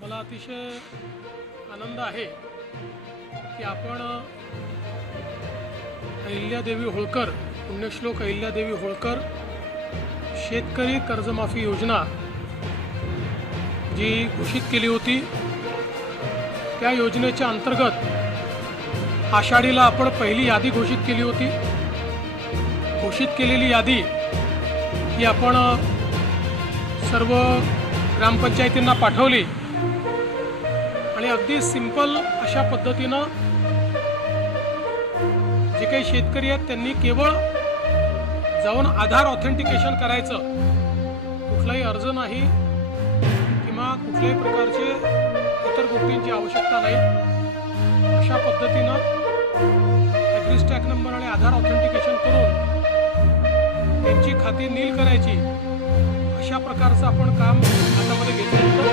मला अतिशय आनंद आहे की आपण अहिल्यादेवी होळकर, पुण्यश्लोक अहिल्यादेवी होळकर शेतकरी कर्जमाफी योजना जी घोषित केली होती, त्या योजनेच्या अंतर्गत आषाढीला आपण पहिली यादी घोषित केली होती. घोषित केलेली यादी ही आपण सर्व ग्रामपंचायतींना पाठवली आणि अगदी सिंपल अशा पद्धतीनं जे काही शेतकरी आहेत त्यांनी केवळ जाऊन आधार ऑथेंटिकेशन करायचं, कुठलाही अर्ज नाही किंवा कुठल्याही प्रकारचे इतर गोष्टींची आवश्यकता नाही. अशा पद्धतीनं ॲग्रीस्टॅग नंबर आणि आधार ऑथेंटिकेशन करून त्यांची खाती नील करायची, अशा प्रकारचं आपण काम हातामध्ये घेतलं होतं.